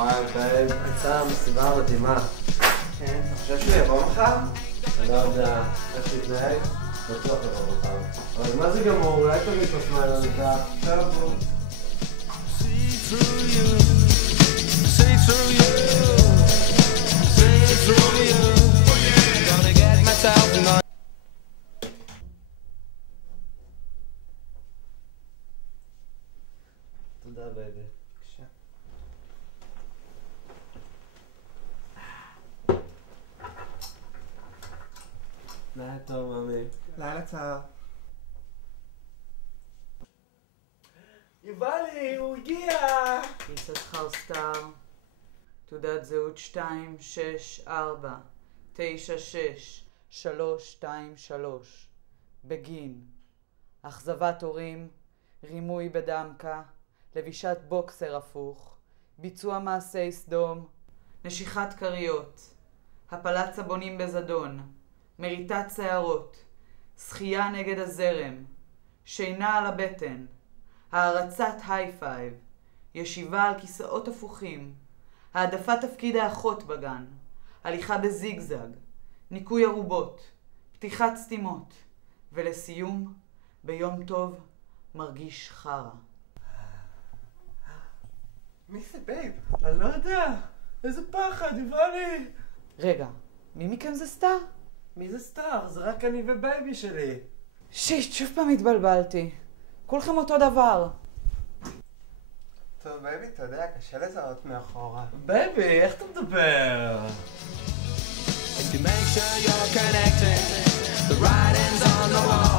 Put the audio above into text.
וואי, בייב, הייתה מסיבה מדהימה. כן, אתה חושב שהוא יבוא מחר? אני לא יודע איך תתנהג, בטוח לבוא מחר. אבל מה זה גמור? אולי תביא את עצמה לנדע. טוב. תודה בייבי. בבקשה. לילה טוב, ממי. לילה טוב. יובלי, הוא הגיע! יששכר סטאר, תעודת זהות 264 96 323 בגין אכזבת הורים, רימוי בדמקה, לבישת בוקסר הפוך, ביצוע מעשי סדום, נשיכת קריות, הפלת סבונים בזדון, מריטת שערות, שחייה נגד הזרם, שינה על הבטן, הערצת היי-פייב, ישיבה על כיסאות הפוכים, העדפת תפקיד האחות בגן, הליכה בזיגזג, ניקוי ערובות, פתיחת סתימות, ולסיום, ביום טוב מרגיש חרה. מי זה בייב? אני לא יודע. איזה פחד, יובלי! רגע, מי מכם זה סטאר? מי זה סטאר? זה רק אני ובייבי שלי. שיט, שוב פעם התבלבלתי. כולכם אותו דבר. טוב, בייבי, אתה יודע, קשה לזהות מאחורה. בייבי, איך אתה מדבר? If you make sure you're connected, the writing's on the wall.